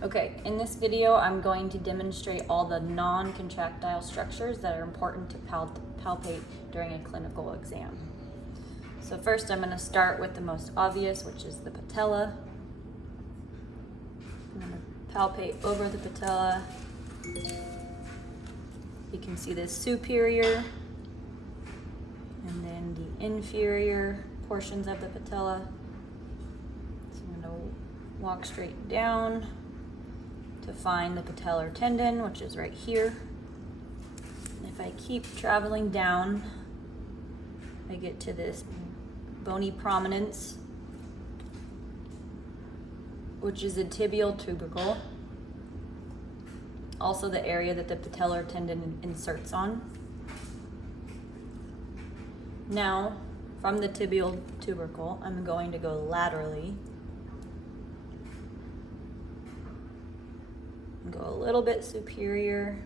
Okay, in this video, I'm going to demonstrate all the non-contractile structures that are important to palpate during a clinical exam. So first, I'm going to start with the most obvious, which is the patella. I'm going to palpate over the patella. You can see the superior and then the inferior portions of the patella. So I'm going to walk straight down to find the patellar tendon, which is right here. And if I keep traveling down, I get to this bony prominence, which is the tibial tubercle, also the area that the patellar tendon inserts on. Now, from the tibial tubercle, I'm going to go laterally and go a little bit superior,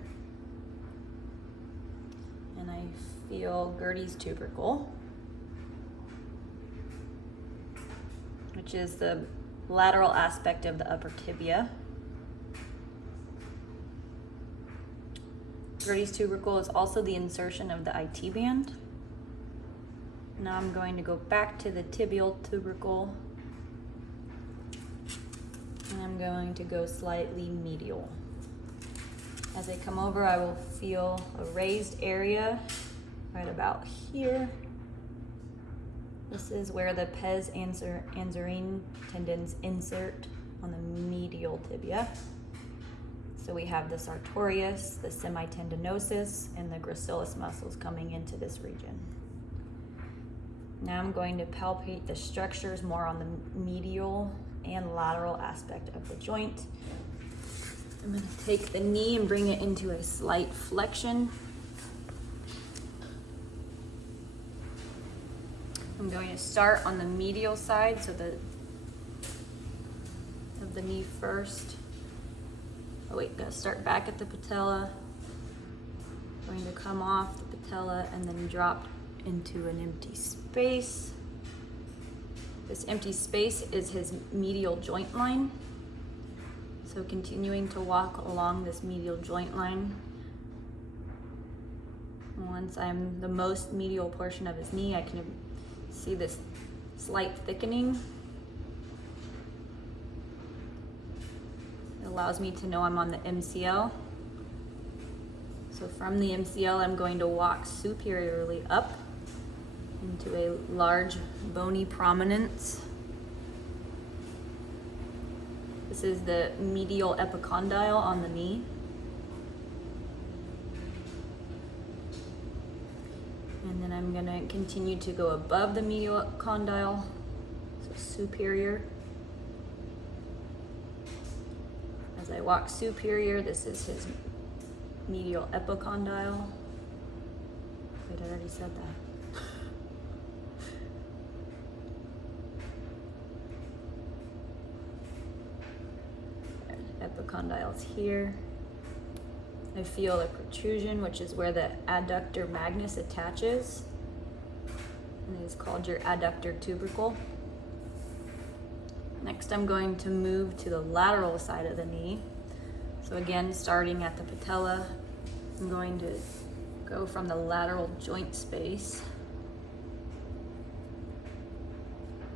and I feel Gertie's tubercle, which is the lateral aspect of the upper tibia. Gertie's tubercle is also the insertion of the IT band. Now I'm going to go back to the tibial tubercle, and I'm going to go slightly medial. As I come over, I will feel a raised area right about here. This is where the pes anzurine tendons insert on the medial tibia. So we have the sartorius, the semitendinosus, and the gracilis muscles coming into this region. Now I'm going to palpate the structures more on the medial and lateral aspect of the joint. I'm going to take the knee and bring it into a slight flexion. I'm going to start on the medial side, so of the knee first. Oh wait, gotta start back at the patella. Going to come off the patella and then drop into an empty space. This empty space is his medial joint line. So continuing to walk along this medial joint line. Once I'm the most medial portion of his knee, I can see this slight thickening. It allows me to know I'm on the MCL. So from the MCL, I'm going to walk superiorly up into a large bony prominence. This is the medial epicondyle on the knee. And then I'm gonna continue to go above the medial condyle, so superior. As I walk superior, this is his medial epicondyle. Wait, I already said that. Epicondyles here. I feel a protrusion, which is where the adductor magnus attaches, and it is called your adductor tubercle. Next, I'm going to move to the lateral side of the knee. So again, starting at the patella, I'm going to go from the lateral joint space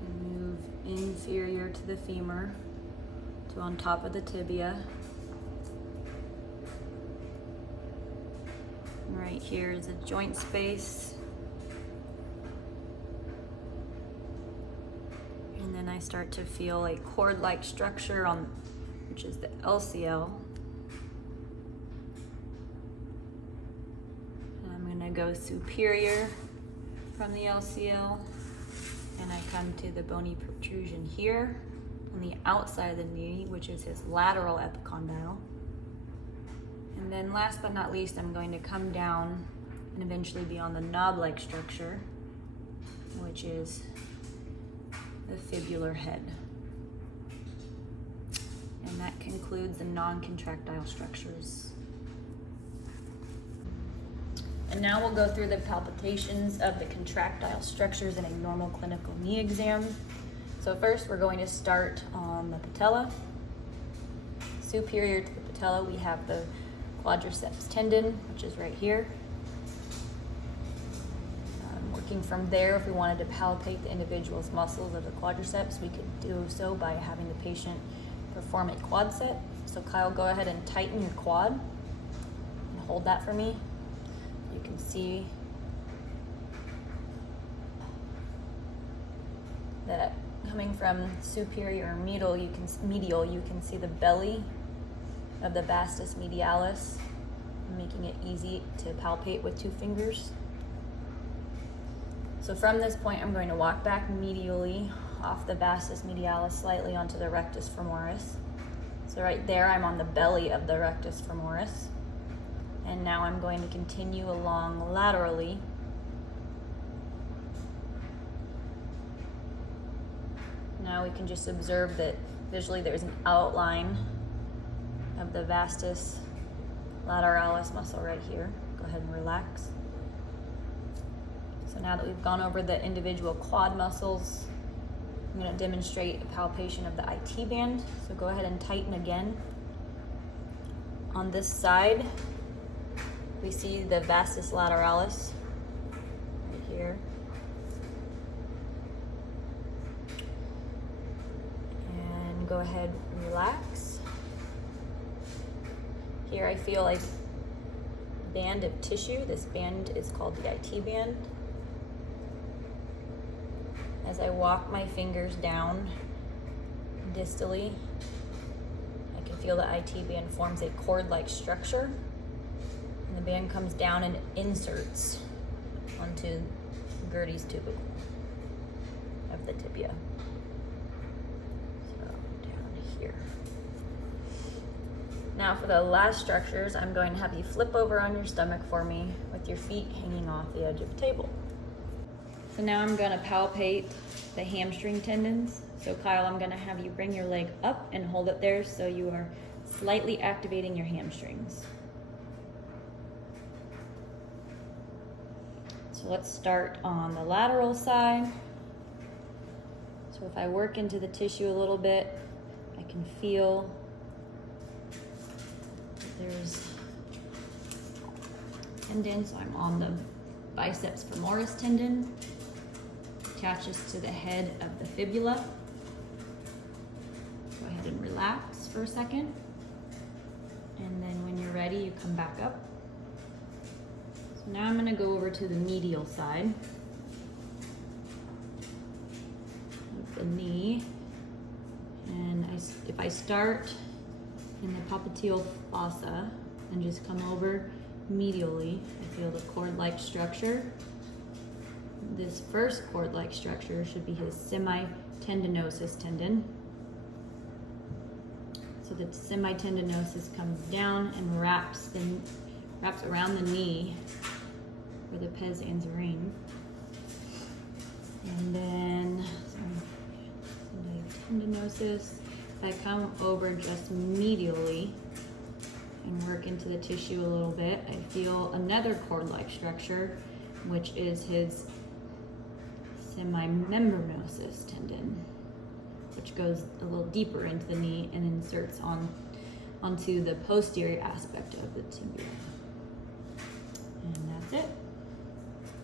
and move inferior to the femur to on top of the tibia. Right here is a joint space. And then I start to feel a cord-like structure which is the LCL. And I'm gonna go superior from the LCL, and I come to the bony protrusion here on the outside of the knee, which is his lateral epicondyle. And then last but not least, I'm going to come down and eventually be on the knob-like structure, which is the fibular head. And that concludes the non-contractile structures. And now we'll go through the palpitations of the contractile structures in a normal clinical knee exam. So first, we're going to start on the patella. superior to the patella, we have the quadriceps tendon, which is right here. Working from there, if we wanted to palpate the individual's muscles of the quadriceps, we could do so by having the patient perform a quad set. So Kyle, go ahead and tighten your quad and hold that for me. You can see that coming from superior or medial, you can see the belly of the vastus medialis, making it easy to palpate with 2 fingers. So from this point, I'm going to walk back medially off the vastus medialis slightly onto the rectus femoris. So right there, I'm on the belly of the rectus femoris. And now I'm going to continue along laterally. Now we can just observe that visually there's an outline of the vastus lateralis muscle right here. Go ahead and relax. So now that we've gone over the individual quad muscles, I'm going to demonstrate a palpation of the IT band. So go ahead and tighten again. On this side, we see the vastus lateralis right here. And go ahead and relax. Here I feel a band of tissue. This band is called the IT band. As I walk my fingers down distally, I can feel the IT band forms a cord-like structure, and the band comes down and inserts onto Gertie's tubercle of the tibia. So down here. Now for the last structures, I'm going to have you flip over on your stomach for me with your feet hanging off the edge of the table. So now I'm going to palpate the hamstring tendons. So Kyle, I'm going to have you bring your leg up and hold it there so you are slightly activating your hamstrings. So let's start on the lateral side. So if I work into the tissue a little bit, I can feel there's tendon. So I'm on the biceps femoris tendon. Attaches to the head of the fibula. Go ahead and relax for a second. And then when you're ready, you come back up. So now I'm going to go over to the medial side of the knee. And if I start in the popliteal fossa and just come over medially, I feel the cord-like structure. This first cord-like structure should be his semitendinosus tendon. So the semitendinosus comes down and wraps around the knee where the pes anzarine. And then tendinosus, if I come over just medially and work into the tissue a little bit, I feel another cord-like structure, which is his semimembranosus tendon, which goes a little deeper into the knee and inserts onto the posterior aspect of the tibia. And that's it.